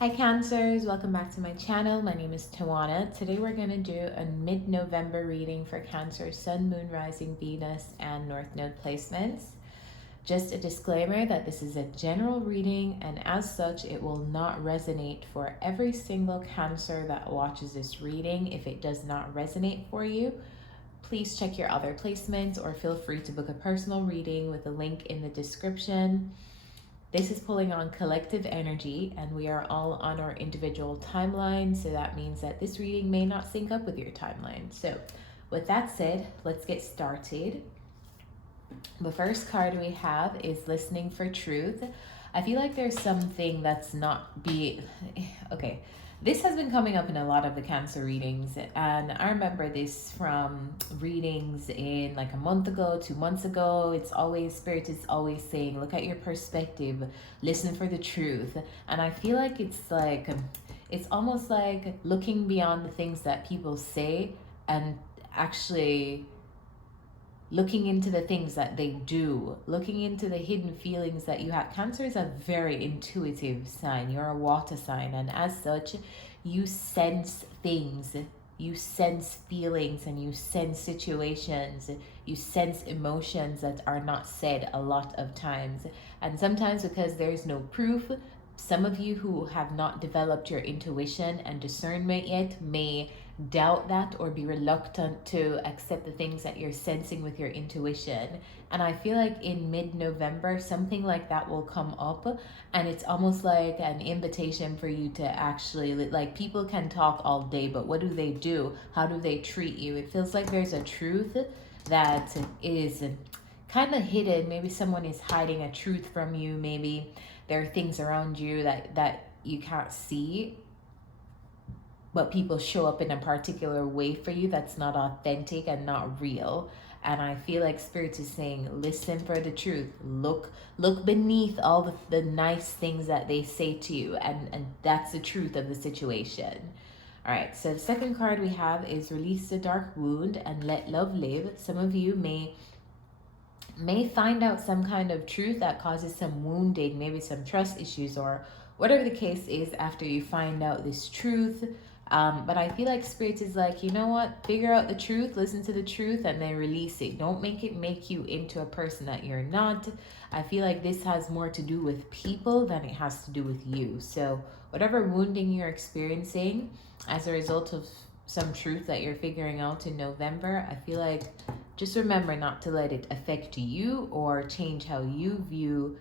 Hi Cancers, welcome back to my channel. My name is Tawana. Today we're going to do a mid-November reading for Cancer, Sun, Moon, Rising, Venus, and North Node placements. Just a disclaimer that this is a general reading, and as such it will not resonate for every single Cancer that watches this reading. If it does not resonate for you, please check your other placements or feel free to book a personal reading with a link in the description. This is pulling on collective energy, and we are all on our individual timeline, so that means that this reading may not sync up with your timeline. So with that said, let's get started. The first card we have is Listening for Truth. I feel like there's something that's not okay. This has been coming up in a lot of the Cancer readings, and I remember this from readings in like a month ago, 2 months ago. It's always, Spirit is always saying, look at your perspective, listen for the truth. And I feel like it's almost like looking beyond the things that people say and actually looking into the things that they do, looking into the hidden feelings that you have. Cancer is a very intuitive sign. You're a water sign, and as such, you sense things, you sense feelings, and you sense situations, you sense emotions that are not said a lot of times. And sometimes, because there's no proof, some of you who have not developed your intuition and discernment yet may doubt that or be reluctant to accept the things that you're sensing with your intuition. And I feel like in mid-November something like that will come up, and it's almost like an invitation for you to actually, like, people can talk all day, but what do? How do they treat you? It feels like there's a truth that is kind of hidden. Maybe someone is hiding a truth from you. Maybe there are things around you that you can't see, but people show up in a particular way for you that's not authentic and not real. And I feel like Spirit is saying, listen for the truth. Look beneath all the nice things that they say to you, and that's the truth of the situation. All right, so the second card we have is Release the Dark Wound and Let Love Live. Some of you may find out some kind of truth that causes some wounding, maybe some trust issues or whatever the case is after you find out this truth. But I feel like Spirit is like, you know what? Figure out the truth, listen to the truth, and then release it. Don't make it make you into a person that you're not. I feel like this has more to do with people than it has to do with you. So whatever wounding you're experiencing as a result of some truth that you're figuring out in November, I feel like just remember not to let it affect you or change how you view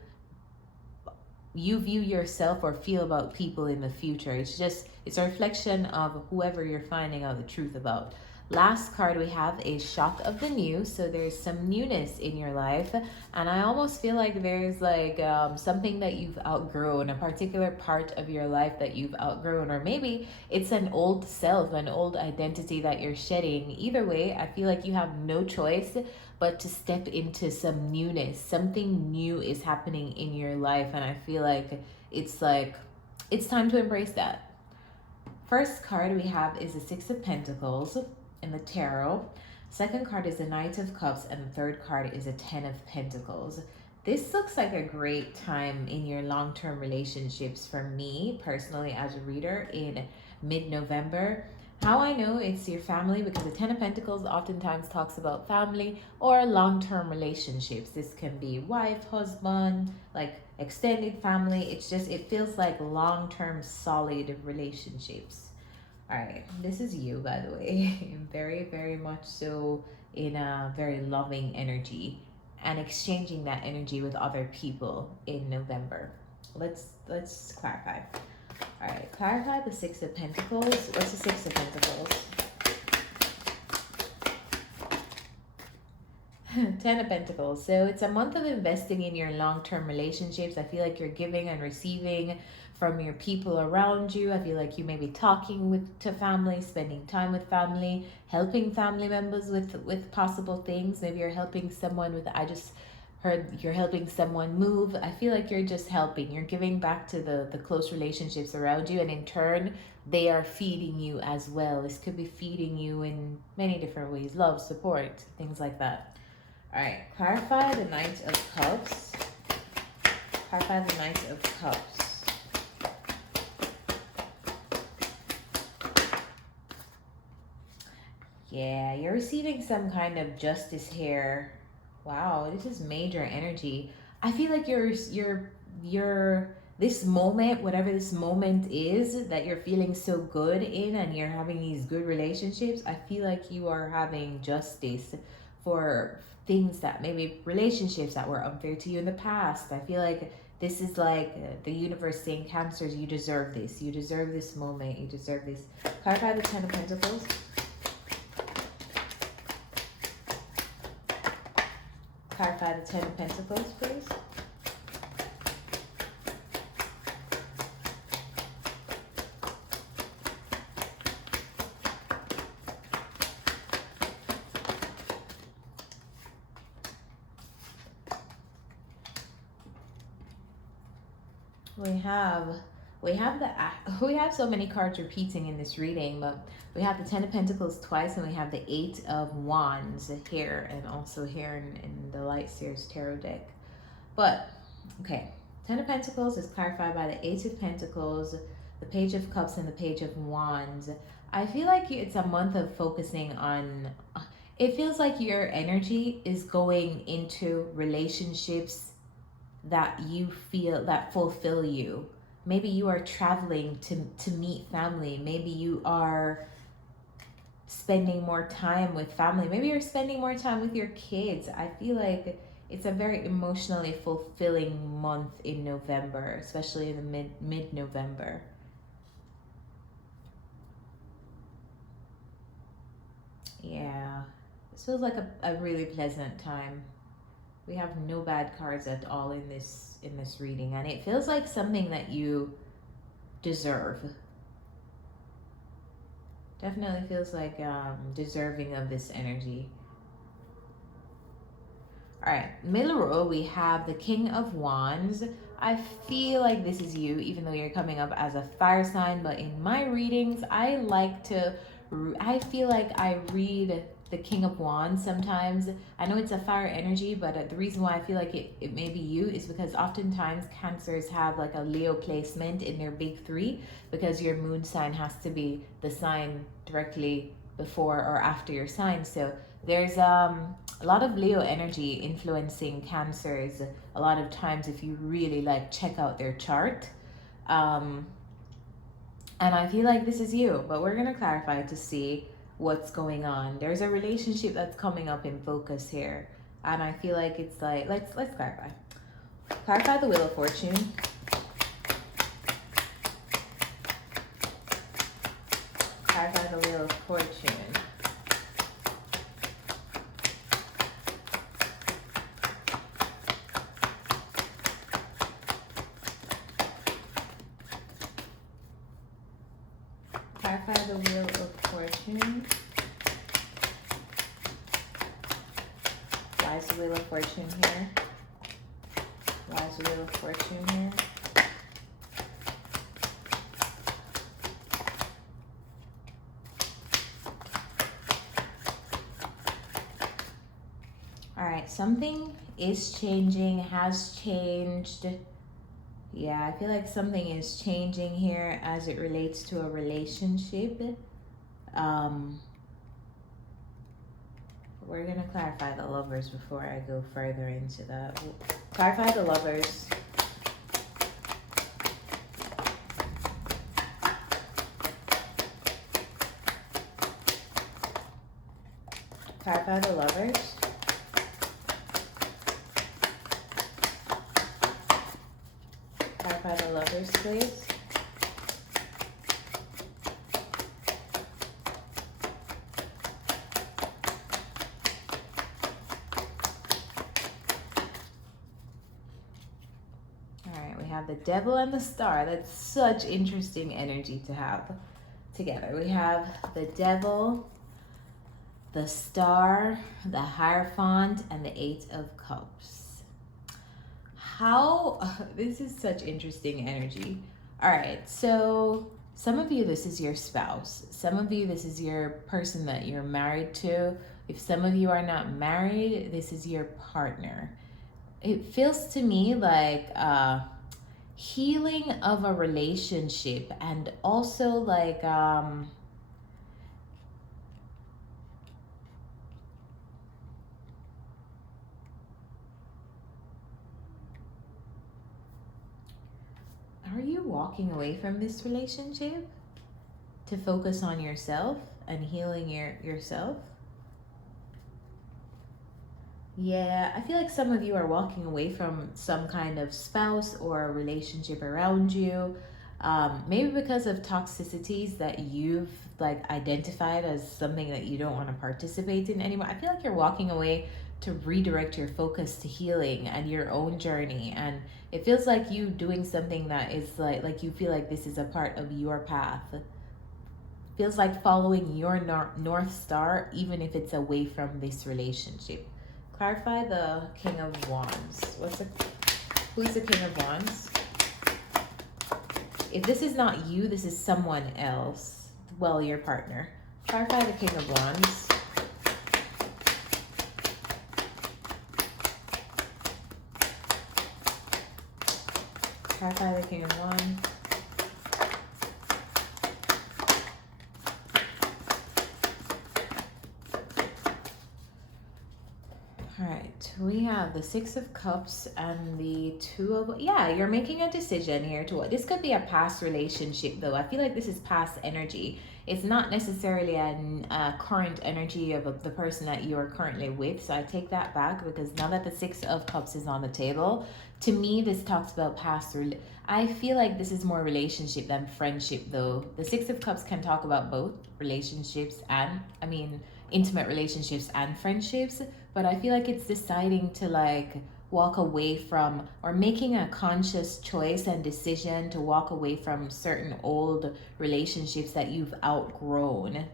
yourself or feel about people in the future. It's a reflection of whoever you're finding out the truth about. Last card we have is Shock of the New. So there's some newness in your life, and I almost feel like there's like something that you've outgrown, a particular part of your life that you've outgrown, or maybe it's an old self, an old identity that you're shedding. Either way, I feel like you have no choice but to step into some newness. Something new is happening in your life, and I feel like it's time to embrace that. First card we have is the Six of Pentacles in the tarot. Second card is the Knight of Cups, and the third card is a Ten of Pentacles. This looks like a great time in your long-term relationships for me personally as a reader in mid-November. How I know it's your family, because the Ten of Pentacles oftentimes talks about family or long-term relationships. This can be wife, husband, like extended family. It feels like long-term solid relationships. All right, this is you, by the way. Very, very much so in a very loving energy and exchanging that energy with other people in November. Let's clarify. All right, clarify the Six of Pentacles. What's the Six of Pentacles? Ten of Pentacles. So it's a month of investing in your long-term relationships. I feel like you're giving and receiving from your people around you. I feel like you may be talking to family, spending time with family, helping family members with possible things. Maybe you're helping someone with, I just heard you're helping someone move. I feel like you're just helping. You're giving back to the close relationships around you, and in turn, they are feeding you as well. This could be feeding you in many different ways. Love, support, things like that. All right, clarify the Knight of Cups. Clarify the Knight of Cups. Yeah, you're receiving some kind of justice here. Wow, this is major energy. I feel like you're this moment, whatever this moment is that you're feeling so good in and you're having these good relationships, I feel like you are having justice for things that maybe relationships that were unfair to you in the past. I feel like this is like the universe saying, Cancers, you deserve this. You deserve this moment. You deserve this. Clarify the Ten of Pentacles. Clarify the Ten of Pentacles, please. We have we have so many cards repeating in this reading, but we have the Ten of Pentacles twice, and we have the Eight of Wands here, and also here in the Light Seers Tarot deck. But okay, Ten of Pentacles is clarified by the Eight of Pentacles, the Page of Cups, and the Page of Wands. I feel like it's a month of focusing on. It feels like your energy is going into relationships that you feel that fulfill you. Maybe you are traveling to meet family. Maybe you are spending more time with family. Maybe you're spending more time with your kids. I feel like it's a very emotionally fulfilling month in November, especially in the mid-November. Yeah, this feels like a really pleasant time. We have no bad cards at all in this reading, and it feels like something that you deserve. Definitely feels like deserving of this energy. All right, middle row, we have the King of Wands. I feel like this is you, even though you're coming up as a fire sign, but in my readings, I feel like I read the King of Wands sometimes. I know it's a fire energy, but the reason why I feel like it may be you is because oftentimes Cancers have like a Leo placement in their big three, because your moon sign has to be the sign directly before or after your sign. So there's a lot of Leo energy influencing Cancers a lot of times if you really like check out their chart. And I feel like this is you, but we're going to clarify to see what's going on. There's a relationship that's coming up in focus here, and I feel like it's like let's clarify. Clarify the Wheel of Fortune. Clarify the Wheel of Fortune. Clarify the Wheel of Fortune. Why is the Wheel of Fortune here? Why is the Wheel of Fortune here? All right, something is changing, has changed. Yeah, I feel like something is changing here as it relates to a relationship. We're going to clarify the Lovers before I go further into that. Clarify the Lovers. Clarify the Lovers. Clarify the Lovers, please. The Devil and the Star. That's such interesting energy to have together. We have the Devil, the Star, the Hierophant, and the Eight of Cups. This is such interesting energy. All right, so some of you, this is your spouse. Some of you, this is your person that you're married to. If some of you are not married, this is your partner. It feels to me like healing of a relationship, and also like you walking away from this relationship to focus on yourself and healing yourself? Yeah, I feel like some of you are walking away from some kind of spouse or relationship around you. Maybe because of toxicities that you've like identified as something that you don't want to participate in anymore. I feel like you're walking away to redirect your focus to healing and your own journey. And it feels like you doing something that is like you feel like this is a part of your path. Feels like following your North Star, even if it's away from this relationship. Clarify the King of Wands. Who's the King of Wands? If this is not you, this is someone else. Well, your partner. Clarify the King of Wands. Clarify the King of Wands. Alright, we have the Six of Cups and the Two of... Yeah, you're making a decision here to... This could be a past relationship, though. I feel like this is past energy. It's not necessarily a current energy of the person that you are currently with. So I take that back, because now that the Six of Cups is on the table, to me, this talks about past... I feel like this is more relationship than friendship, though. The Six of Cups can talk about both relationships and... intimate relationships and friendships, but I feel like it's deciding to like walk away from, or making a conscious choice and decision to walk away from certain old relationships that you've outgrown.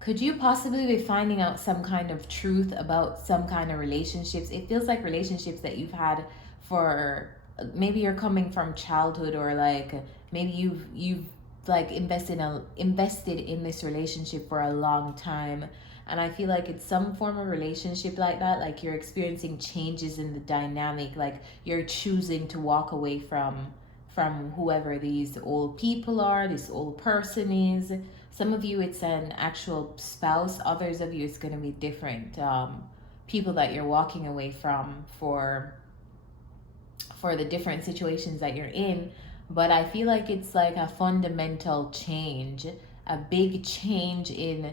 Could you possibly be finding out some kind of truth about some kind of relationships? It feels like relationships that you've had for, maybe you're coming from childhood, or like maybe you've like invested in this relationship for a long time, and I feel like it's some form of relationship like that, like you're experiencing changes in the dynamic, like you're choosing to walk away from whoever these old people are, this old person is. Some of you it's an actual spouse, others of you it's going to be different people that you're walking away from for the different situations that you're in. But I feel like it's like a fundamental change, a big change in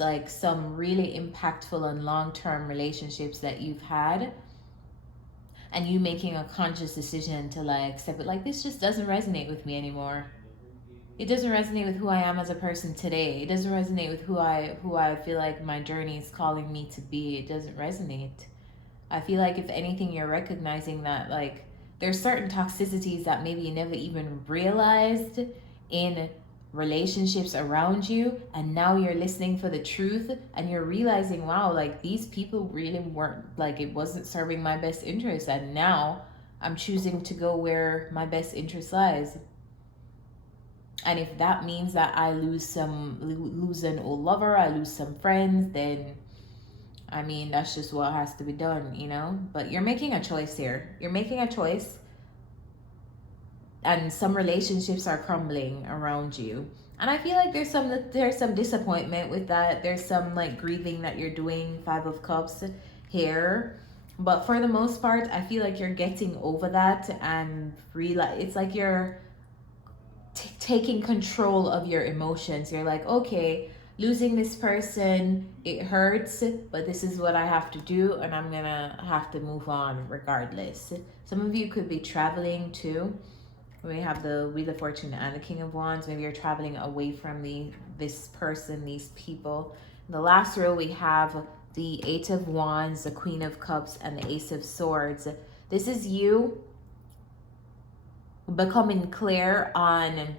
like some really impactful and long-term relationships that you've had, and you making a conscious decision to like accept it. Like, this just doesn't resonate with me anymore. It doesn't resonate with who I am as a person today. It doesn't resonate with who I feel like my journey is calling me to be. It doesn't resonate. I feel like if anything, you're recognizing that like there's certain toxicities that maybe you never even realized in relationships around you, and now you're listening for the truth and you're realizing, wow, like these people really weren't, like it wasn't serving my best interest, and now I'm choosing to go where my best interest lies. And if that means that I lose an old lover, I lose some friends, then that's just what has to be done, you know? But you're making a choice here. You're making a choice. And some relationships are crumbling around you. And I feel like there's some disappointment with that. There's some like grieving that you're doing, Five of Cups here. But for the most part, I feel like you're getting over that and realize it's like you're taking control of your emotions. You're like, okay, losing this person, it hurts, but this is what I have to do, and I'm gonna have to move on regardless. Some of you could be traveling too. We have the Wheel of Fortune and the King of Wands. Maybe you're traveling away from this person, these people. In the last row, we have the Eight of Wands, the Queen of Cups, and the Ace of Swords. This is you becoming clear on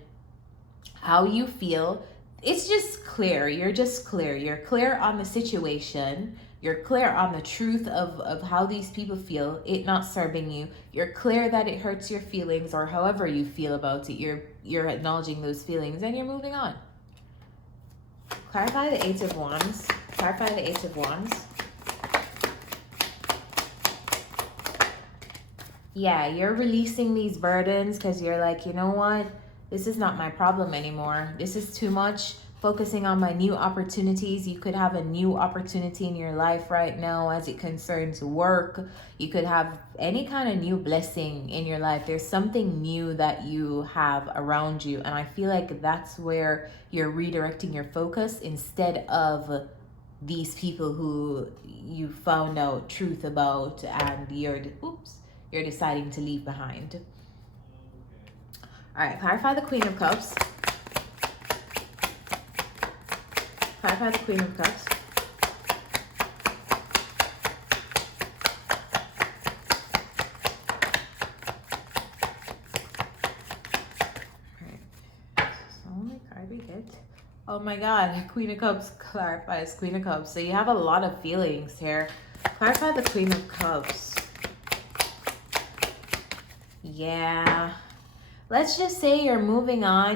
how you feel. It's just clear. You're just clear. You're clear on the situation. You're clear on the truth of how these people feel, it not serving you. You're clear that it hurts your feelings, or however you feel about it. You're acknowledging those feelings and you're moving on. Clarify the Eight of Wands. Clarify the Eight of Wands. Yeah, you're releasing these burdens because you're like, you know what? This is not my problem anymore. This is too much. focusing on my new opportunities. You could have a new opportunity in your life right now as it concerns work. You could have any kind of new blessing in your life. There's something new that you have around you, and I feel like that's where you're redirecting your focus instead of these people who you found out truth about and you're deciding to leave behind. All right, clarify the Queen of Cups. Clarify the Queen of Cups. Alright. It's the only card we get. Oh my god, Queen of Cups clarifies Queen of Cups. So you have a lot of feelings here. Clarify the Queen of Cups. Yeah. Let's just say you're moving on,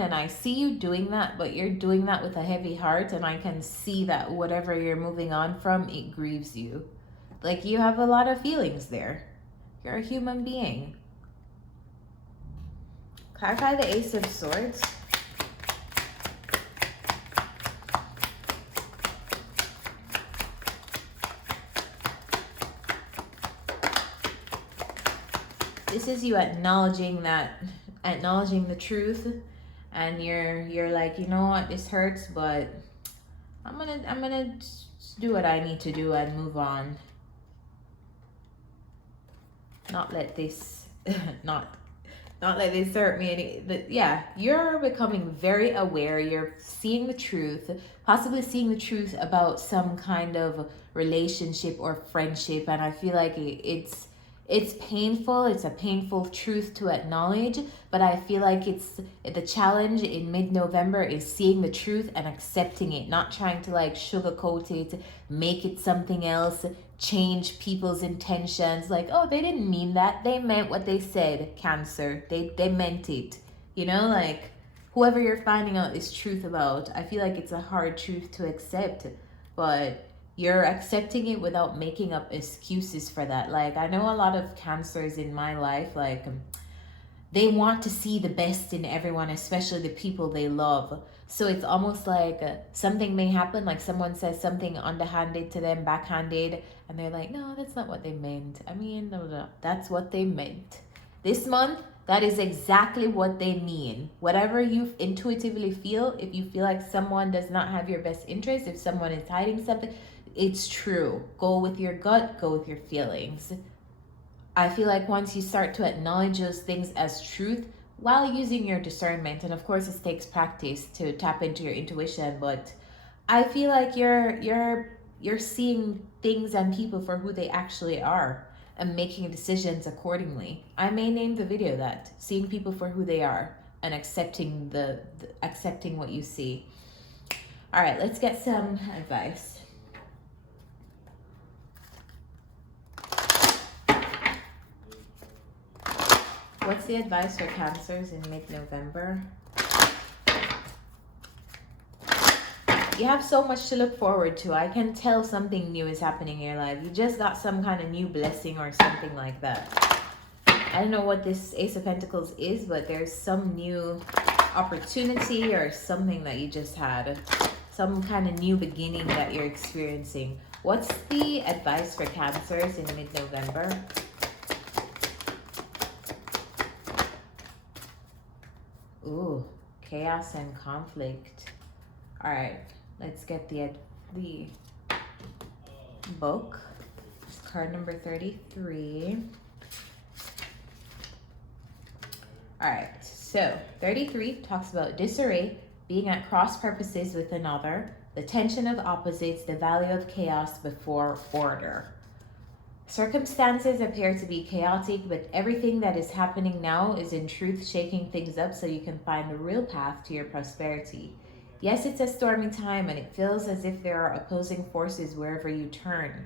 and I see you doing that, but you're doing that with a heavy heart, and I can see that whatever you're moving on from, it grieves you. Like, you have a lot of feelings there. You're a human being. Clarify the Ace of Swords. This is you acknowledging the truth, and you're like, you know what, this hurts, but I'm gonna do what I need to do and move on. Not let this not let this hurt me any. But yeah, you're becoming very aware. You're seeing the truth, possibly seeing the truth about some kind of relationship or friendship, and I feel like it's painful. It's a painful truth to acknowledge, but I feel like it's the challenge in mid-November is seeing the truth and accepting it, not trying to like sugarcoat it, make it something else, change people's intentions. Like, oh, they didn't mean that. They meant what they said, Cancer. They meant it. You know, like whoever you're finding out this truth about, I feel like it's a hard truth to accept, but you're accepting it without making up excuses for that. Like, I know a lot of Cancers in my life, like, they want to see the best in everyone, especially the people they love. So it's almost like something may happen, like someone says something underhanded to them, backhanded, and they're like, no, that's not what they meant. I mean, no, that's what they meant. This month, that is exactly what they mean. Whatever you intuitively feel, if you feel like someone does not have your best interest, if someone is hiding something, it's true. Go with your gut, go with your feelings. I feel like once you start to acknowledge those things as truth while using your discernment, and of course it takes practice to tap into your intuition, but I feel like you're seeing things and people for who they actually are and making decisions accordingly. I may name the video that, seeing people for who they are and accepting accepting what you see. All right, let's get some advice. What's the advice for Cancers in mid-November? You have so much to look forward to. I can tell something new is happening in your life. You just got some kind of new blessing or something like that. I don't know what this Ace of Pentacles is, but there's some new opportunity or something that you just had. Some kind of new beginning that you're experiencing. What's the advice for Cancers in mid-November? Ooh, chaos and conflict. All right, let's get the book. It's card number 33. All right, so 33 talks about disarray, being at cross purposes with another, the tension of opposites, the value of chaos before order. Circumstances appear to be chaotic, but everything that is happening now is in truth shaking things up so you can find the real path to your prosperity. Yes, it's a stormy time and it feels as if there are opposing forces wherever you turn.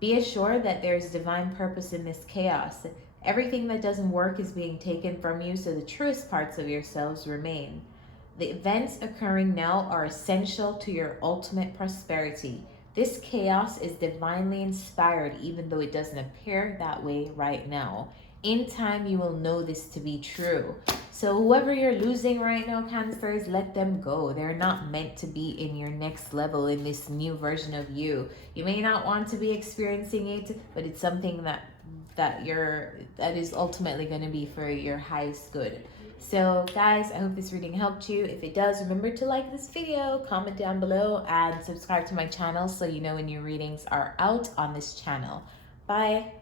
Be assured that there is divine purpose in this chaos. Everything that doesn't work is being taken from you, so the truest parts of yourselves remain. The events occurring now are essential to your ultimate prosperity. This chaos is divinely inspired, even though it doesn't appear that way right now. In time, you will know this to be true. So whoever you're losing right now, Cancers, let them go. They're not meant to be in your next level, in this new version of you. You may not want to be experiencing it, but it's something that is ultimately going to be for your highest good. So guys, I hope this reading helped you. If it does, remember to like this video, comment down below, and subscribe to my channel so you know when new readings are out on this channel. Bye.